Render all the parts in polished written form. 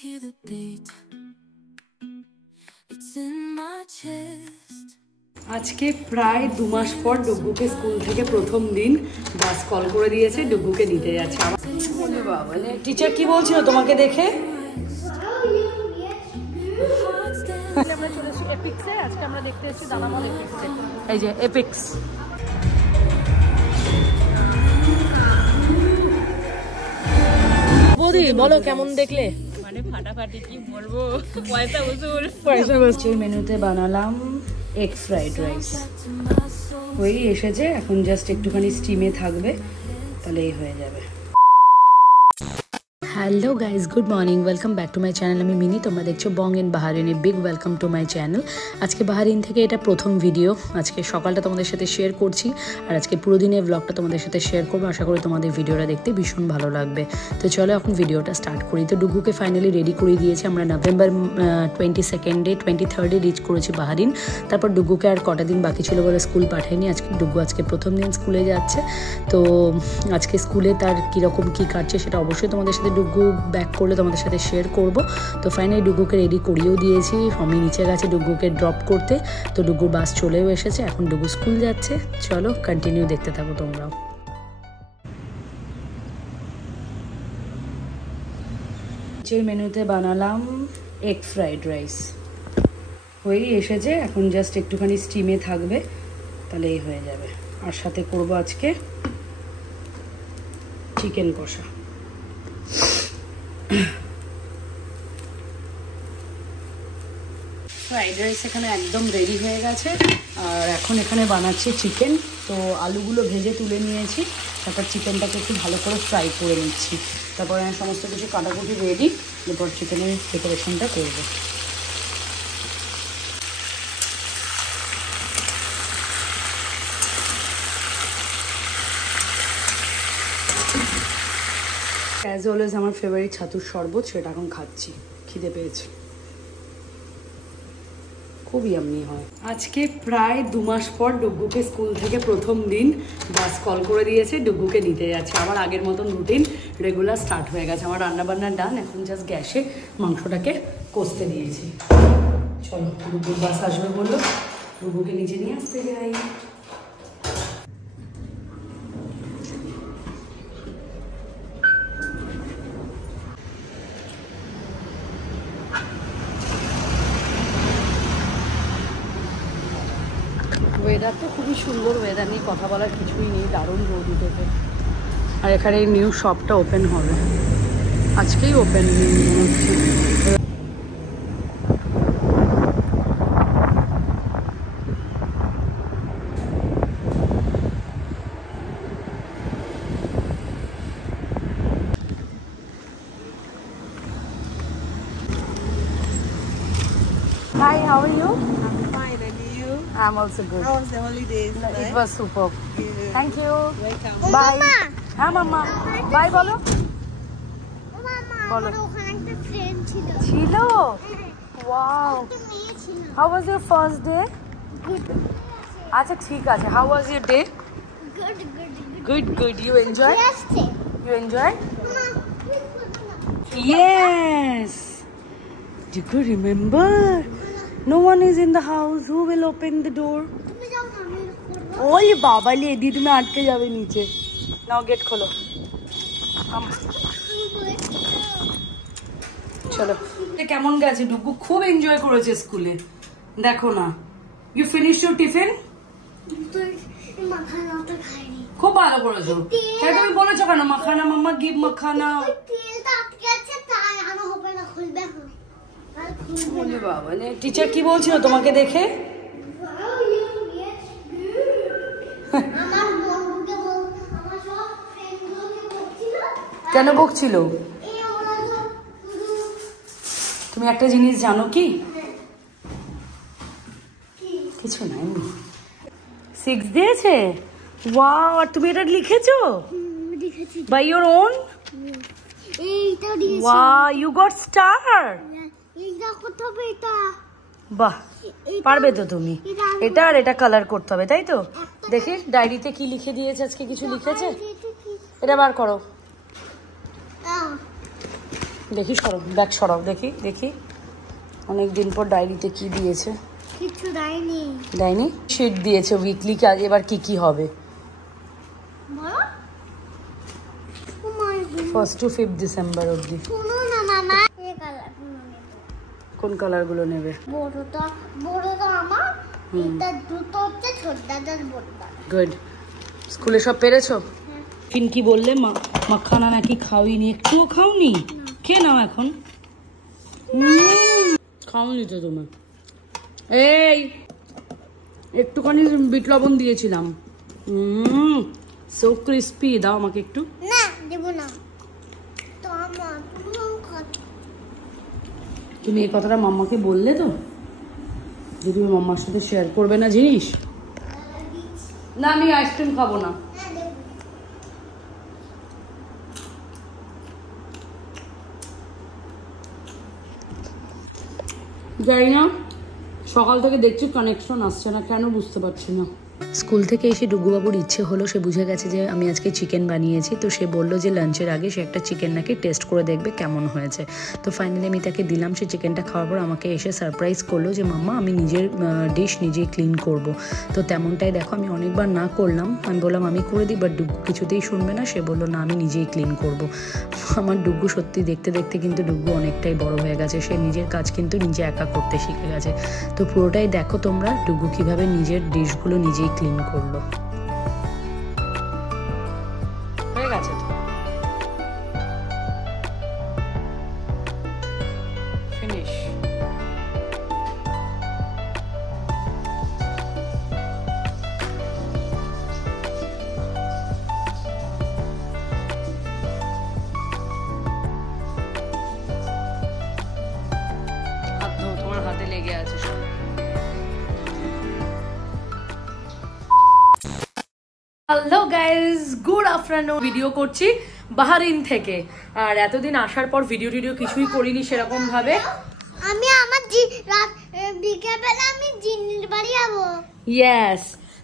hear the beat. It's in my chest. আজকে প্রায় 2 মাস পর ডুগুকে স্কুল থেকে প্রথম দিন বাস কল করে দিয়েছে, ডুগুকে নিতে যাচ্ছে। বলে বাবা, টিচার কি বলছিল তোমাকে দেখে? আমরা চলে এসেছি এপিক্সে। আজকে আমরা দেখতে এসেছি দানামল এপিক্সে। এই যে এপিক্স। বৌদি বলো কেমন দেখলে? মানে ফাটাফাটি, কি বলবো, পয়সা উসুল। মেনুতে বানালাম এগ ফ্রাইড রাইস, ওই এসেছে, এখন জাস্ট একটুখানি স্টিমে থাকবে, তাহলেই হয়ে যাবে। Hello guys, good morning, welcome back to my channel. আমি মিনি, তোমরা দেখছো বং ইন বাহারিনে। Big welcome to my channel. আজকে বাহারিন থেকে এটা প্রথম ভিডিও। আজকে সকালটা তোমাদের সাথে শেয়ার করছি, আর আজকে পুরো দিনের ব্লগটা তোমাদের সাথে শেয়ার করবো। আশা করি তোমাদের ভিডিওটা দেখতে ভীষণ ভালো লাগবে। তো চলো এখন ভিডিওটা স্টার্ট করি। তো ডুগুকে ফাইনালি রেডি করে দিয়েছি আমরা। নভেম্বর 22 23 রিচ করেছি বাহারিন। তারপর ডুগুকে আর কটা দিন বাকি ছিল বলে স্কুল পাঠায়নি। ডুগু আজকে প্রথম দিন স্কুলে যাচ্ছে। তো আজকে স্কুলে তার কীরকম কী কাটছে সেটা অবশ্যই তোমাদের সাথে ডুগু ব্যাক করলে তোমাদের সাথে শেয়ার করব। তো ফাইনালি ডুগুকে রেডি করিয়েও দিয়েছি। আমি নিচে গেছে ডুগুকে ড্রপ করতে। তো ডুগুর বাস চলেও এসেছে, এখন ডুগু স্কুল যাচ্ছে। চলো কন্টিনিউ দেখতে থাকো তোমরাও। মেনুতে বানালাম এগ ফ্রাইড রাইস, ওই এসেছে, এখন জাস্ট একটুখানি স্টিমে থাকবে, তাহলেই হয়ে যাবে। আর সাথে করব আজকে চিকেন কষা। ফ্রাইড রাইস এখানে একদম রেডি হয়ে গেছে, আর এখন এখানে বানাচ্ছি চিকেন। তো আলুগুলো ভেজে তুলে নিয়েছি, তারপর চিকেনটাকে একটু ভালো করে ফ্রাই করে নিচ্ছি। তারপর আমি সমস্ত কিছু কাটাকুটি রেডি, এরপর চিকেনের প্রিপারেশনটা করবো। অ্যাজ অলওয়েজ আমার ফেভারিট ছাতুর শরবত, সেটা এখন খাচ্ছি, খিদে পেয়েছে, খুব ইয়াম্মি হয়। আজকে প্রায় 2 মাস পর ডুগুকে স্কুল থেকে প্রথম দিন বাস কল করে দিয়েছে, ডুগুকে নিতে যাচ্ছে। আবার আগের মতন রুটিন রেগুলার স্টার্ট হয়ে গেছে। আমার রান্নাবান্না ডান, এখন জাস্ট গ্যাসে মাংসটাকে কষতে দিয়েছি। চলো, ডুগুর বাস আসবে বললো, ডুগুকে নিচে নিয়ে আসতে যাই। ওয়েদার তো খুবই সুন্দর, ওয়েদার নিয়ে কথা বলার কিছুই নেই, দারুণ রোদ উঠেছে। আর এখানে এই নিউ শপটা ওপেন হবে, আজকেই ওপেন হচ্ছে। Hi, how are you? I'm fine, and you? I'm also good. How was the holidays? It was superb. Good. Thank you. Welcome. Bye. হ্যাঁ মাম্মা, বাই বলো। বলো। ছিল? Wow. How was your first day? আচ্ছা ঠিক আছে। How was your day? Good. You enjoy? You enjoy? Yes. Do you remember? No one is in the house. Who will open the door? ওলে বাবা লে, দি তুমি আটকে যাবে নিচে। নাও গেট খোলো। চলো। কেমন গেছে ডুগু? খুব এনজয় করেছে স্কুলে, দেখো না। You finish your tiffin? খুব ভালো করেছো। তাই তুমি বলেছো কেন মাখানা? মাম্মা গিভ মাখানা। বাবা, টিচার কি বলছিল তোমাকে দেখে? কেন বকছিল? তুমি একটা জিনিস জানো কি? কিছু নাই। 6 দিয়েছে? ওয়াও, আর তুমি এটা লিখেছো? By your own? Wow, you got star. বাহ, পারবে তো তুমি। এটা আর এটা কালার করতে হবে, তাই তো? দেখি ডায়েরিতে কি লিখে দিয়েছে আজকে, কিছু লিখেছে? এটা বার করো। দেখি সরব, ব্যাগ সরাও, দেখি দেখি অনেকদিন পর ডায়েরিতে কি দিয়েছে। কিছু দেয়নি। দেয়নি? শিট দিয়েছে উইকলি, এবার কি কি হবে বলো। Oh my god. 1st to 5th December অবধি। শুনো না মামা, এই কালার কোন কালারগুলো নেবে? বড়টা আমার, এটা দুটো হচ্ছে ছোটদাদার বড়টা। গুড। স্কুলে সব পেরেছো? ফিন কি বললে? মাখানা নাকি খাওইনি, একটুও খাওনি? খেয়ে নাও এখন। খাওনি তো তোমার। এই একটুখানি বিট লবণ দিয়েছিলাম। সো ক্রিস্পি, দাও আমাকে একটু। না দেব না তো আমার। তুমি এই কথাটা মাম্মাকে বললে তো, যে তুমি মাম্মার সাথে শেয়ার করবে না জিনিস? না আমি আইসক্রিম খাবো না। জানি না, সকাল থেকে দেখছি কানেকশন আসছে না কেন, বুঝতে পারছি না। স্কুল থেকে এসে ডুগুবাবুর ইচ্ছে হলো, সে বুঝে গেছে যে আমি আজকে চিকেন বানিয়েছি, তো সে বললো যে লাঞ্চের আগে সে একটা চিকেন নাকি টেস্ট করে দেখবে কেমন হয়েছে। তো ফাইনালি আমি তাকে দিলাম। সে চিকেনটা খাওয়ার পর আমাকে এসে সারপ্রাইজ করলো যে মাম্মা আমি নিজের ডিশ নিজেই ক্লিন করব। তো তেমনটাই দেখো, আমি অনেকবার না করলাম, আমি বললাম আমি করে দিই, বাট ডুগু কিছুতেই শুনবে না। সে বললো না আমি নিজেই ক্লিন করব। আমার ডুগু সত্যি দেখতে দেখতে কিন্তু ডুগু অনেকটাই বড় হয়ে গেছে, সে নিজের কাজ কিন্তু নিজে একা করতে শিখে গেছে। তো পুরোটাই দেখো তোমরা, ডুগু কীভাবে নিজের ডিশগুলো নিজেই ক্লিন করলো। হয়ে গেছে তো, ফিনিশ। হাত ধো, তোমার হাতে লেগে আছে সব। Hello guys, good afternoon. Video করছি বাহারিন থেকে, আর এতদিন আসার পর ভিডিও কিছুই করিনি সেরকম ভাবে। আমি আমার বিকেলবেলা আমি জিনির বাড়ি যাবো। ইয়েস,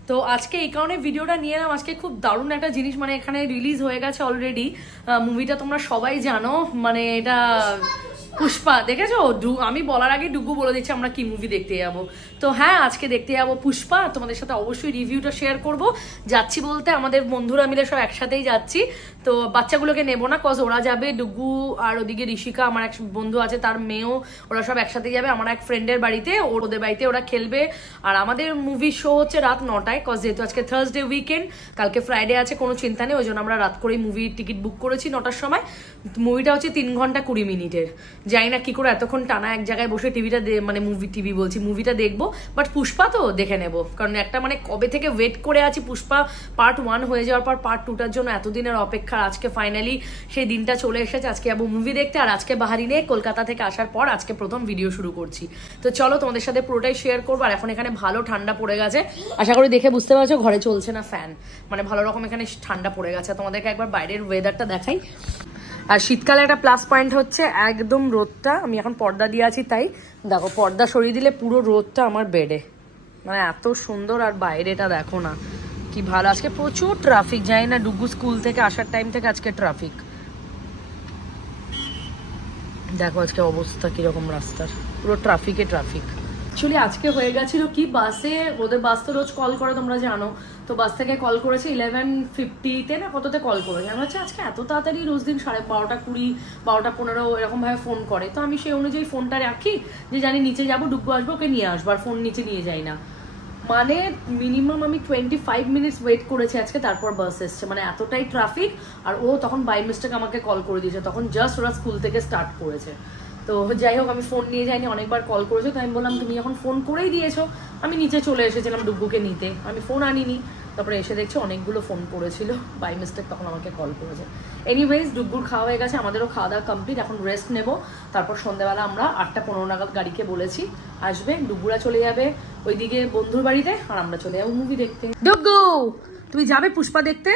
তো আজকে এই কারণে ভিডিওটা নিয়ে এলাম। আজকে খুব দারুণ একটা জিনিস, মানে এখানে রিলিজ হয়ে গেছে অলরেডি মুভিটা, তোমরা সবাই জানো। মানে এটা পুষ্পা, দেখেছো? আমি বলার আগে ডুগু বলে দিচ্ছি আমরা কি মুভি দেখতে যাবো। তো হ্যাঁ, আজকে দেখতে যাবো পুষ্পা। তোমাদের সাথে অবশ্যই রিভিউটা শেয়ার করব। যাচ্ছি বলতে আমাদের বন্ধুরা মিলে সব একসাথেই যাচ্ছি। তো বাচ্চাগুলোকে নেবো না, কজ ওরা যাবে, ডুগু আর ওদিকে ঋষিকা আমার এক বন্ধু আছে তার মেয়েও, ওরা সব একসাথেই যাবে আমার এক ফ্রেন্ডের বাড়িতে, ওদের বাড়িতে ওরা খেলবে। আর আমাদের মুভি শো হচ্ছে রাত 9টায়, কজ যেহেতু আজকে থার্সডে উইকেন্ড, কালকে ফ্রাইডে আছে, কোনো চিন্তা নেই, ওই জন্য আমরা রাত করেই মুভির টিকিট বুক করেছি 9টার সময়। মুভিটা হচ্ছে 3 ঘন্টা 20 মিনিটের। জানি না কি করে এতক্ষণ টানা এক জায়গায় বসে টিভিটা মানে মুভিটা দেখবো, বাট পুষ্পা তো দেখে নেবো, কারণ একটা মানে কবে থেকে ওয়েট করে আছি পুষ্পা পার্ট 1 হয়ে যাওয়ার পর পার্ট 2টার জন্য, এতদিনের অপেক্ষা। আজকে ফাইনালি সেই দিনটা চলে এসেছে, আজকে যাবো মুভি দেখতে। আর আজকে বাহারিনে কলকাতা থেকে আসার পর আজকে প্রথম ভিডিও শুরু করছি। তো চলো তোমাদের সাথে পুরোটাই শেয়ার করবো। আর এখন এখানে ভালো ঠান্ডা পড়ে গেছে, আশা করি দেখে বুঝতে পারছো, ঘরে চলছে না ফ্যান, মানে ভালো রকম এখানে ঠান্ডা পড়ে গেছে। তোমাদেরকে একবার বাইরের ওয়েদারটা দেখাই। আর শীতকালে একটা প্লাস পয়েন্ট হচ্ছে একদম রোদটা, আমি এখন পর্দা দিয়ে আছি তাই দেখো, পর্দা সরিয়ে দিলে পুরো রোদটা আমার বেডে, মানে এত সুন্দর। আর বাইরেটা দেখো না কি ভালো, আজকে প্রচুর ট্রাফিক। জানি না ডুগু স্কুল থেকে আসার টাইম থেকে আজকে ট্রাফিক দেখো, আজকে অবস্থা কিরকম রাস্তার, পুরো ট্রাফিক। অ্যাকচুয়ালি আজকে হয়ে গেছিল কি, বাসে, ওদের বাস তো রোজ কল করে তোমরা জানো, তো বাস থেকে কল করেছে 11:50-তে না কততে কল করেছে। আমি হচ্ছে আজকে এত তাড়াতাড়ি রোজ দিন 12:20, 12:15 এরকম ভাবে ফোন করে। তো আমি সেই অনুযায়ী ফোনটা রাখি, যে জানি নিচে যাবো, ডুগু আসবো, ওকে নিয়ে আসবো, আর ফোন নিচে নিয়ে যাই না। মানে মিনিমাম আমি 25 মিনিটস ওয়েট করেছি আজকে, তারপর বাস এসছে, মানে এতটাই ট্রাফিক। আর ও তখন বাই মিস্টেক আমাকে কল করে দিয়েছে, তখন জাস্ট ওরা স্কুল থেকে স্টার্ট করেছে। তো যাই হোক, আমি ফোন নিয়ে যাইনি, অনেকবার কল করেছো, তো আমি বললাম তুমি যখন ফোন করেই দিয়েছো, আমি নিচে চলে এসেছিলাম ডুগুকে নিতে, আমি ফোন আনিনি। তারপরে এসে দেখছি অনেকগুলো ফোন পড়েছিল, বাই মিস্টেক তখন আমাকে কল করেছে। এনিওয়েজ, ডুগুর খাওয়া হয়ে গেছে, আমাদেরও খাওয়া দাওয়া কমপ্লিট, এখন রেস্ট নেবো। তারপর সন্ধ্যাবেলা আমরা 8:15 নাগাদ গাড়িকে বলেছি আসবে, ডুগুরা চলে যাবে ওইদিকে বন্ধুর বাড়িতে, আর আমরা চলে যাবো মুভি দেখতে। ডুগু, তুমি যাবে পুষ্পা দেখতে?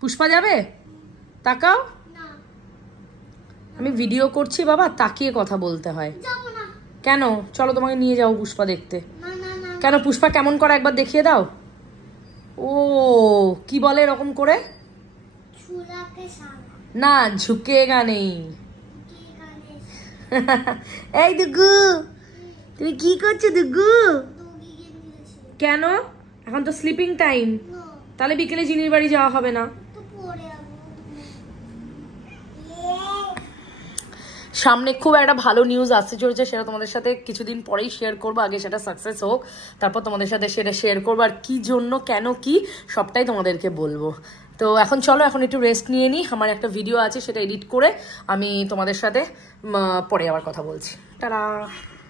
পুষ্পা যাবে? তাকাও, আমি ভিডিও করছি বাবা, তাকিয়ে কথা বলতে হয়। কেন? চলো তোমাকে নিয়ে যাও পুষ্পা দেখতে। কেন, পুষ্পা কেমন করে একবার দেখিয়ে দাও। ও কি বলে এরকম করে? না, ঝুঁকেগা নেই, এই দুগু, তুমি কি করছো দুগু? কেন? এখন তো স্লিপিং টাইম, তাহলে বিকেলে জিনির বাড়ি যাওয়া হবে না। সামনে খুব একটা ভালো নিউজ আসতে চলেছে, সেটা তোমাদের সাথে কিছুদিন পরেই শেয়ার করবো। আগে সেটা সাকসেস হোক, তারপর তোমাদের সাথে সেটা শেয়ার করবো। আর কি জন্য, কেন, কি, সবটাই তোমাদেরকে বলবো। তো এখন চলো, এখন একটু রেস্ট নিয়ে নিই। আমার একটা ভিডিও আছে, সেটা এডিট করে আমি তোমাদের সাথে পরে আবার কথা বলছি। তারা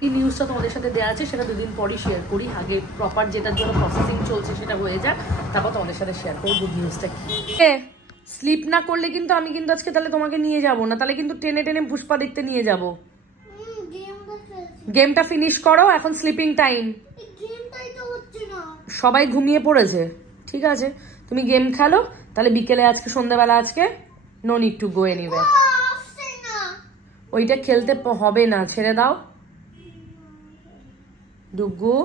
এই নিউজটা তোমাদের সাথে দেওয়া আছে, সেটা দুদিন পরই শেয়ার করি। আগে প্রপার যেটার জন্য প্রসেসিং চলছে সেটা হয়ে যাক, তারপর তোমাদের সাথে শেয়ার করবো গুড নিউজটা কি। স্লিপ না করলে কিন্তু আমি কিন্তু আজকে তাহলে তোমাকে নিয়ে যাব না, তাহলে কিন্তু টেনে টেনে পুষ্পা দেখতে নিয়ে যাব। গেমটা ফিনিশ করো, এখন স্লিপিং টাইম। সবাই ঘুমিয়ে পড়েছে, ঠিক আছে, তুমি গেম খেলো। তাহলে বিকেলে আজকে সন্ধ্যাবেলা আজকে no need to go anywhere. ওইটা খেলতে হবে না, ছেড়ে দাও ডুগু।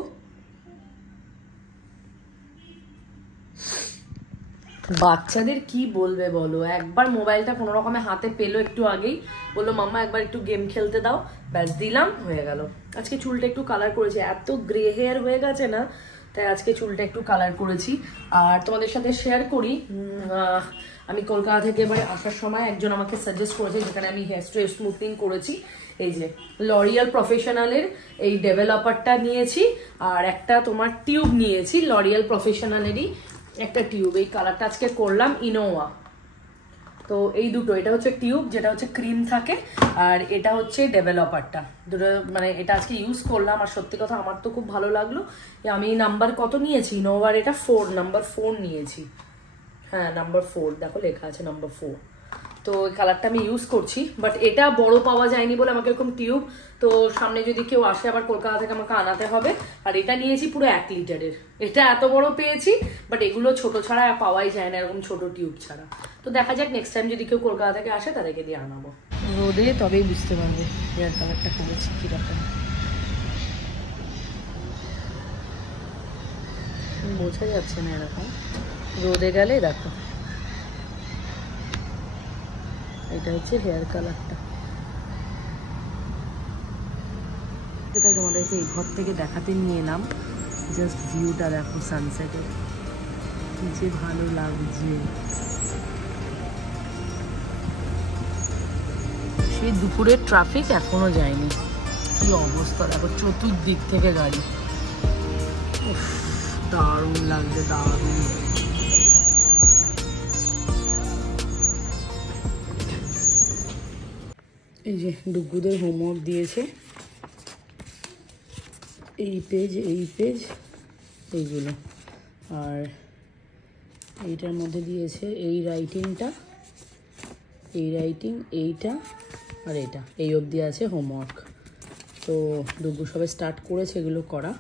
বাচ্চাদের কি বলবে বলো, একবার মোবাইলটা কোনো রকমে হাতে পেলো একটু আগেই, বললো মাম্মা একবার একটু গেম খেলতে দাও, ব্যাস দিলাম, হয়ে গেল। আজকে চুলটা একটু কালার করেছি, এত গ্রে হেয়ার হয়ে গেছে না, তাই আজকে চুলটা একটু কালার করেছি। আর তোমাদের সাথে শেয়ার করি, আমি কলকাতা থেকে এবার আসার সময় একজন আমাকে সাজেস্ট করেছে, যেখানে আমি হেয়ার স্ট্রেট স্মুথিং করেছি, এই যে লরিয়াল প্রফেশনালের এই ডেভেলপারটা নিয়েছি, আর একটা তোমার টিউব নিয়েছি, লরিয়াল প্রফেশনালেরই একটা টিউব। এই কালারটা আজকে করলাম ইনোভা। তো এই দুটো, এটা হচ্ছে টিউব যেটা হচ্ছে ক্রিম থাকে, আর এটা হচ্ছে ডেভেলপারটা, দুটো মানে এটা আজকে ইউজ করলাম। আর সত্যি কথা আমার তো খুব ভালো লাগলো। আমি নাম্বার কত নিয়েছি ইনোভার, এটা নাম্বার 4 নিয়েছি। হ্যাঁ নাম্বার 4, দেখো লেখা আছে নাম্বার 4। তো ওই কালারটা আমি ইউজ করছি, বাট এটা বড় পাওয়া যায়নি বলে আমাকে এরকম টিউব, তো সামনে যদি কেউ আসে আবার কলকাতা থেকে আমাকে আনাতে হবে। আর এটা নিয়েছি পুরো 1 লিটারের, এটা এত বড় পেয়েছি, বাট এগুলো ছোট ছাড়া পাওয়াই যায় না, এরকম ছোট টিউব ছাড়া। তো দেখা যাক নেক্সট টাইম যদি কেউ কলকাতা থেকে আসে তাদেরকে দিয়ে আনাবো। রোদে তবেই বুঝতে পারবে হেয়ার কালারটা করেছি কিরকম, বোঝা যাচ্ছে না এরকম, রোদে গেলে দেখো। এটা হচ্ছে হেয়ার কালারটা। এটা তোমাদেরকে এই ঘর থেকে দেখাতে নিয়ে এলাম, জাস্ট ভিউটা দেখো সানসেটের, কি যে ভালো লাগছে। সেই দুপুরের ট্রাফিক এখনো যায়নি, কি অবস্থা দেখো, চতুর্দিক থেকে গাড়ি, দারুণ লাগছে, দারুণ। এই যে ডুগুদের হোমওয়ার্ক দিয়েছে, এই পেজ এইগুলো, আর এইটার মধ্যে দিয়েছে এই রাইটিংটা, এইটা আর এটা, এই অবধি আছে হোমওয়ার্ক। তো ডুগু সবে স্টার্ট করেছে এগুলো করা।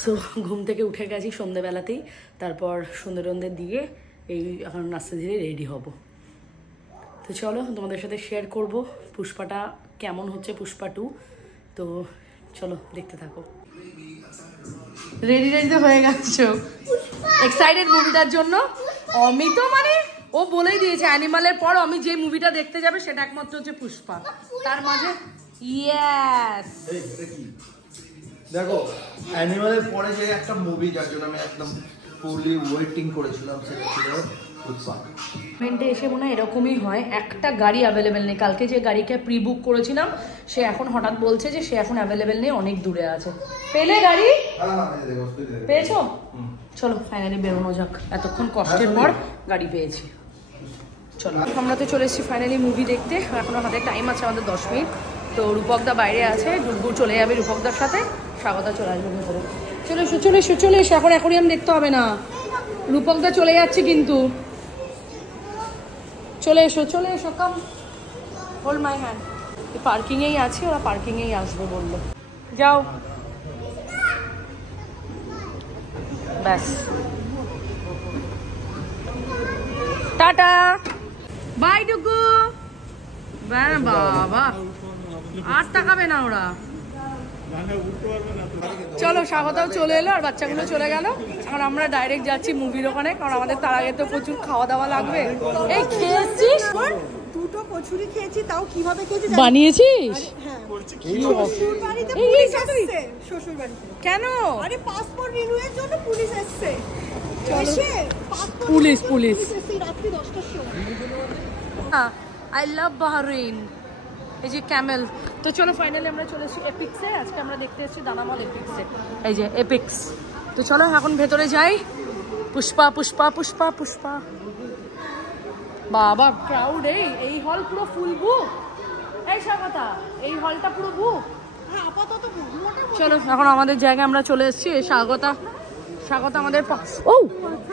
সো ঘুম থেকে উঠে গেছি সন্ধ্যেবেলাতেই, তারপর সন্ধ্যে দিয়ে এই এখন আস্তে ধীরে রেডি হব। তো চলো তোমাদের সাথে শেয়ার করব পুষ্পাটা কেমন হচ্ছে, পুষ্পা 2। তো চলো দেখতে থাকো। রেডি তো হয়ে গেছো, এক্সাইটেড মুভিটার জন্য। অমি তো মানে ও বলেই দিয়েছে অ্যানিমালের পর আমি যে মুভিটা দেখতে যাবে সেটা একমাত্র হচ্ছে পুষ্পা। তার মাঝে ইয়েস দেখো অ্যানিমালের পরে যে একটা মুভি যার জন্য আমি একদম ফুললি ওয়েটিং করেছিলাম সেটা ছিল পুষ্পা। ইভেন্টে এসে মনে হয় এরকমই হয়, একটা গাড়ি অ্যাভেলেবেল নেই। কালকে যে গাড়িকে প্রি বুক করেছিলাম সে এখন হঠাৎ বলছে যে সে এখন অ্যাভেলেবেল নেই, অনেক দূরে আছে। পেলে গাড়ি? পেয়েছো? চলো ফাইনালি বেরোনো যাক, এতক্ষণ কষ্টের পর গাড়ি পেয়েছি। চলো আমরা তো চলে এসেছি ফাইনালি মুভি দেখতে, এখন আমাদের টাইম আছে আমাদের 10 মিনিট। তো রূপকদা বাইরে আছে, ডুগু চলে যাবে রূপকদার সাথে, স্বাগতা চলে আসবে ভেতরে। চলে এসো, এখন অ্যাকোয়ারিয়াম দেখতে হবে না, রূপকদা চলে যাচ্ছে কিন্তু। চলে এসো কাম, হোল্ড মাই হ্যান্ড। পার্কিংয়েই আছে, ওরা পার্কিংয়েই আসবে বললো, যাও ব্যাস, টাটা বাই ডুগু। বাবা আর তাকাবে না ওরা। চলো স্বাগতাও চলে এলো আর বাচ্চাগুলো চলে গেল, এখন আমরা ডাইরেক্ট যাচ্ছি মুভির ওখানে, কারণ আমাদের তার আগে তো প্রচুর খাওয়া দাওয়া লাগবে। এই খেয়েছিস? দুটো কচুরি খেয়েছি, তাও কিভাবে খেয়েছি বানিয়েছিস? শ্বশুর বাড়িতে পুলিশ এসেছে, শ্বশুর বাড়িতে কেন? আরে পাসপোর্ট রিনিউয়ের জন্য পুলিশ এসেছে। এসে পাসপোর্ট পুলিশ এসেছে রাত্রি 10টার সময়। I love Bahrain. এই যে ক্যামেল। তো চলো ফাইনালি আমরা চলে এসেছি এপিক্সে। আজকে আমরা দেখতে এসেছি দানামল এপিক্সে। এই যে এপিক্স। তো চলো এখন ভেতরে যাই। পুষ্পা পুষ্পা পুষ্পা পুষ্পা। বাবা ক্রাউড! এই হল পুরো ফুল বুক। এই স্বাগতা, এই হলটা পুরো বুক। হ্যাঁ আপাতত মোটামুটি চলো এখন আমাদের জায়গায় আমরা চলে এসেছি। স্বাগতা আমাদের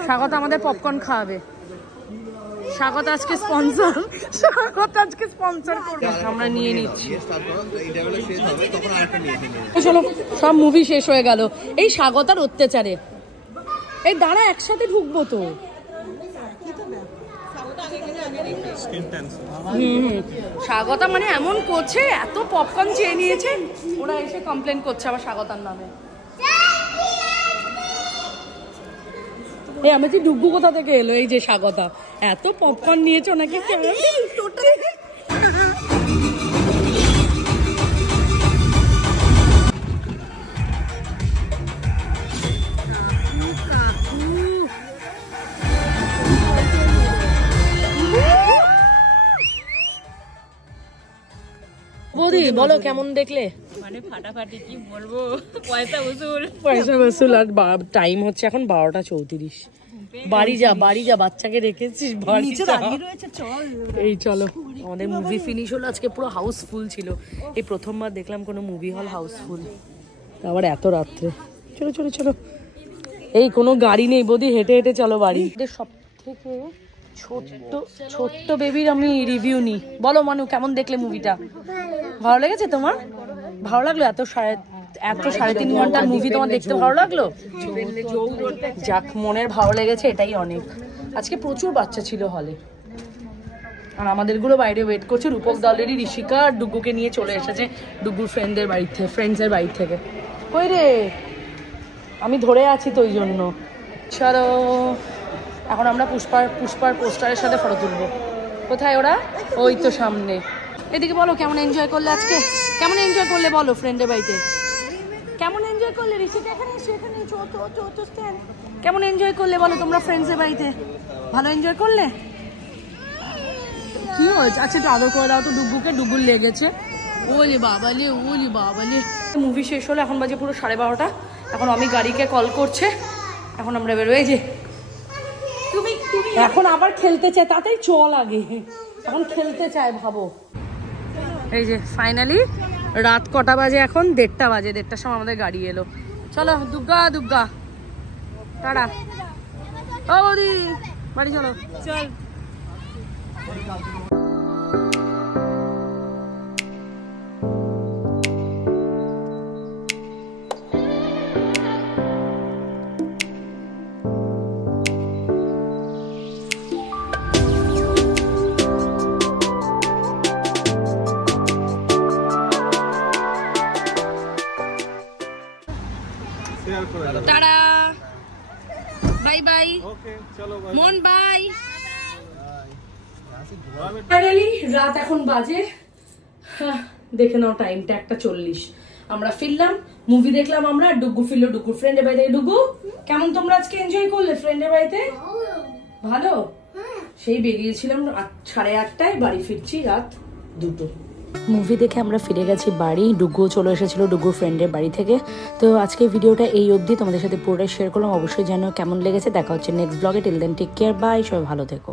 স্বাগত আমাদের পপকর্ন খাওয়াবে। স্বাগত আজকে স্পন্সর করবে। আমরা নিয়ে নিচ্ছি। চলো সব মুভি শেষ হয়ে গেল এই স্বাগতার অত্যাচারে। এই দাঁড়া একসাথে ঢুকবো তো। স্বাগতা মানে এমন করছে, এত পপকর্ন চেয়ে নিয়েছে, ওরা এসে কমপ্লেন করছে আবার স্বাগতার নামে। এই আমি যে ডুগু কোথা থেকে এলো? এই যে স্বাগতা এত পপকর্ন নিয়েছে ওনাকে। বৌদি বলো কেমন দেখলে? মানে ফাটাফাটি কি বলবো, পয়সা বসুল। আর টাইম হচ্ছে এখন 12:34। বাড়ি যা বাচ্চাকে রেখেছিস বাড়ি যা। এই চলো আমাদের মুভি ফিনিশ হলো। আজকে পুরো হাউসফুল ছিল। এই প্রথমবার দেখলাম কোনো মুভি হল হাউসফুল, আবার এত রাত্রে। চলো চলো চলো। এই কোনো গাড়ি নেই বৌদি, হেঁটে হেঁটে চলো বাড়ি। সব থেকে ছোট্ট বেবির আমি রিভিউ নিই। বলো মানু কেমন দেখলে মুভিটা? ভালো লেগেছে তোমার? ভালো লাগলো? এত 3.5 ঘন্টার মুভি তোমার দেখতে ভালো লাগলো? যাক, মনের ভালো লেগেছে এটাই অনেক। আজকে প্রচুর বাচ্চা ছিল হলে, আর আমাদেরগুলো বাইরে ওয়েট করছে। রূপক দলেরই ঋষিকা আর ডুগুকে নিয়ে চলে এসেছে ডুগুর ফ্রেন্ডসের বাড়ি থেকে। কই রে? আমি ধরে আছি তো ওই জন্য। চলো এখন আমরা পুষ্পার পোস্টারের সাথে ফটো তুলবো। কোথায় ওরা? ওই তো সামনে। এদিকে বলো কেমন এনজয় করলে আজকে? কেমন এনজয় করলে বলো ফ্রেন্ডের বাড়িতে? কেমন এনজয় করলে? ঋষিকা এখানে কেমন এনজয় করলে বলো তোমরা ফ্রেন্ডসের বাড়িতে? ভালো এনজয় করলে? কি হয়েছে? আচ্ছা একটু আদর করে দাও তো ডুগুকে, ডুগুর লেগেছে। ওলি বাবালে। মুভি শেষ হলো, এখন বাজে পুরো 12:30। এখন আমি গাড়িকে কল করছে, এখন আমরা বেরোই। যে এখন আবার খেলতে চায়, তাতেই চল আগে। এখন খেলতে চায় ভাবো। এই যে ফাইনালি রাত কটা বাজে? এখন 1:30 বাজে। 1:30টার সময় আমাদের গাড়ি এলো। চলো দুগ্গা টাটা। ও বৌদি বাড়ি চলো। চল। Tata bye bye. মন বাই। ফাইনালি রাত এখন বাজে, দেখে নাও টাইমটা 1:40। আমরা ফিরলাম, মুভি দেখলাম আমরা, আর ডুগু ফিরলো ডুগুর ফ্রেন্ডের বাড়িতে। ডুগু কেমন তোমরা আজকে এনজয় করলে ফ্রেন্ডের বাড়িতে? ভালো। সেই বেরিয়েছিলাম 8:30টায়, বাড়ি ফিরছি রাত 2টো। মুভি দেখে আমরা ফিরে গেছি বাড়ি। ডুগুও চলে এসেছিল ডুগুর ফ্রেন্ডের বাড়ি থেকে। তো আজকে ভিডিওটা এই অবধি, তোমাদের সাথে পুরোটাই শেয়ার করলাম। অবশ্যই জানো কেমন লেগেছে। দেখা হচ্ছে নেক্সট ব্লগে। Till then take care, bye. সবাই ভালো থেকো।